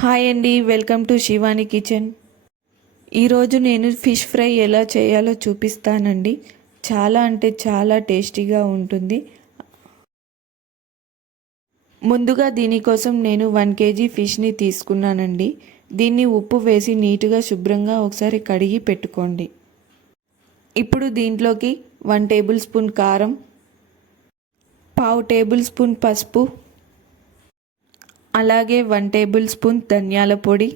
Hi అండి, welcome to Shivani kitchen. ఈరోజు నేను ఫిష్ ఫ్రై ఎలా చేయాలో చూపిస్తానండి. చాలా అంటే చాలా టేస్టీగా ఉంటుంది. ముందుగా దీనికోసం నేను 1 కేజీ ఫిష్ని తీసుకున్నానండి. దీన్ని ఉప్పు వేసి నీట్గా శుభ్రంగా ఒకసారి కడిగి పెట్టుకోండి. ఇప్పుడు దీంట్లోకి 1 టేబుల్ స్పూన్ కారం, 1/2 టేబుల్ స్పూన్ పసుపు, అలాగే 1 టేబుల్ స్పూన్ ధనియాల పొడి,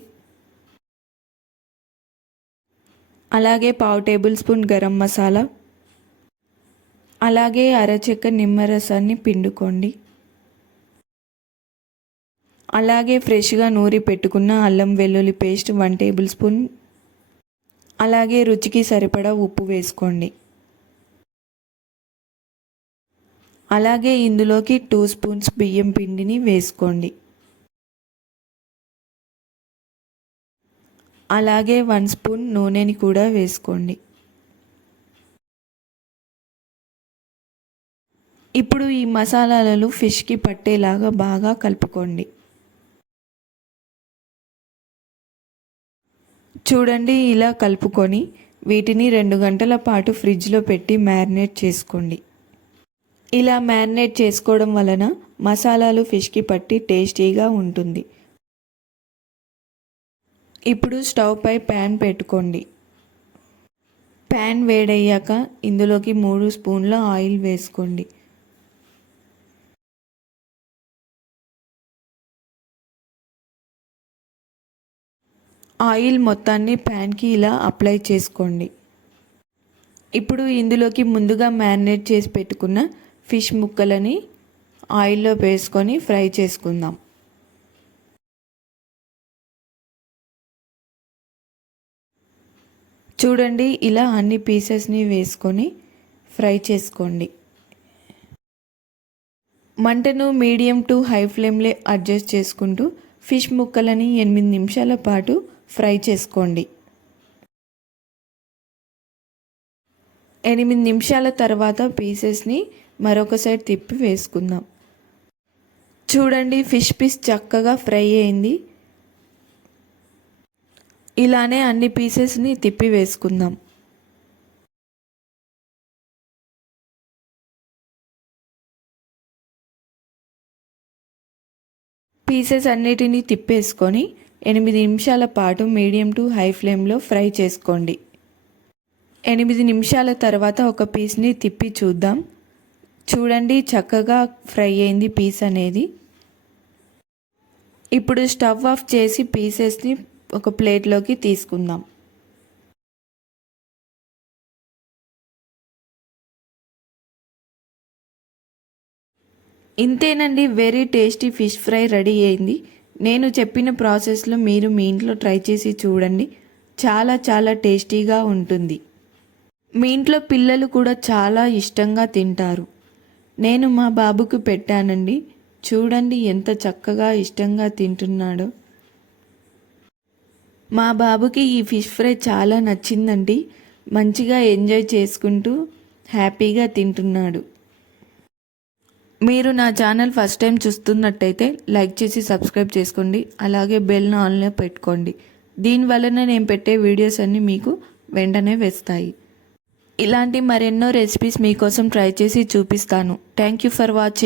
అలాగే 1/2 టేబుల్ స్పూన్ గరం మసాలా, అలాగే అరచెక్క నిమ్మరసాన్ని పిండుకోండి. అలాగే ఫ్రెష్గా నూరి పెట్టుకున్న అల్లం వెల్లుల్లి పేస్ట్ 1 టేబుల్ స్పూన్, అలాగే రుచికి సరిపడా ఉప్పు వేసుకోండి. అలాగే ఇందులోకి 2 స్పూన్స్ బియ్యం పిండిని వేసుకోండి. అలాగే 1 స్పూన్ నూనెని కూడా వేసుకోండి. ఇప్పుడు ఈ మసాలాలు ఫిష్కి పట్టేలాగా బాగా కలుపుకోండి. చూడండి, ఇలా కలుపుకొని వీటిని 2 గంటల పాటు ఫ్రిడ్జ్లో పెట్టి మ్యారినేట్ చేసుకోండి. ఇలా మ్యారినేట్ చేసుకోవడం వలన మసాలాలు ఫిష్కి పట్టి టేస్టీగా ఉంటుంది. ఇప్పుడు స్టవ్ పై ప్యాన్ పెట్టుకోండి. ప్యాన్ వేడయ్యాక ఇందులోకి 3 స్పూన్ల ఆయిల్ వేసుకోండి. ఆయిల్ మొత్తాన్ని ప్యాన్కి ఇలా అప్లై చేసుకోండి. ఇప్పుడు ఇందులోకి ముందుగా మ్యారినేట్ చేసి పెట్టుకున్న ఫిష్ ముక్కలని ఆయిల్లో వేసుకొని ఫ్రై చేసుకుందాం. చూడండి, ఇలా అన్ని పీసెస్ని వేసుకొని ఫ్రై చేసుకోండి. మంటను మీడియం టు హై ఫ్లేమ్లో అడ్జస్ట్ చేసుకుంటూ ఫిష్ ముక్కలని 8 నిమిషాల పాటు ఫ్రై చేసుకోండి. 8 నిమిషాల తర్వాత పీసెస్ని మరొక సైడ్ తిప్పి వేసుకుందాం. చూడండి, ఫిష్ పీస్ చక్కగా ఫ్రై అయింది. ఇలానే అన్ని పీసెస్ని తిప్పి వేసుకుందాం. పీసెస్ అన్నిటినీ తిప్పేసుకొని 8 నిమిషాల పాటు మీడియం టు హై ఫ్లేమ్లో ఫ్రై చేసుకోండి. 8 నిమిషాల తర్వాత ఒక పీస్ని తిప్పి చూద్దాం. చూడండి, చక్కగా ఫ్రై అయింది పీస్ అనేది. ఇప్పుడు స్టవ్ ఆఫ్ చేసి పీసెస్ని ఒక ప్లేట్లోకి తీసుకుందాం. ఇంతేనండి, very tasty fish fry ready అయింది. నేను చెప్పిన ప్రాసెస్లో మీరు మీ ఇంట్లో ట్రై చేసి చూడండి. చాలా చాలా టేస్టీగా ఉంటుంది. మీ ఇంట్లో పిల్లలు కూడా చాలా ఇష్టంగా తింటారు. నేను మా బాబుకు పెట్టానండి. చూడండి ఎంత చక్కగా ఇష్టంగా తింటున్నాడో. మా బాబుకి ఈ ఫిష్ ఫ్రై చాలా నచ్చిందండి. మంచిగా ఎంజాయ్ చేసుకుంటూ హ్యాపీగా తింటున్నాడు. మీరు నా ఛానల్ ఫస్ట్ టైం చూస్తున్నట్టయితే లైక్ చేసి సబ్స్క్రైబ్ చేసుకోండి. అలాగే బెల్ని ఆన్లో పెట్టుకోండి. దీనివలన నేను పెట్టే వీడియోస్ అన్నీ మీకు వెంటనే వస్తాయి. ఇలాంటి మరెన్నో రెసిపీస్ మీకోసం ట్రై చేసి చూపిస్తాను. Thank you for watching.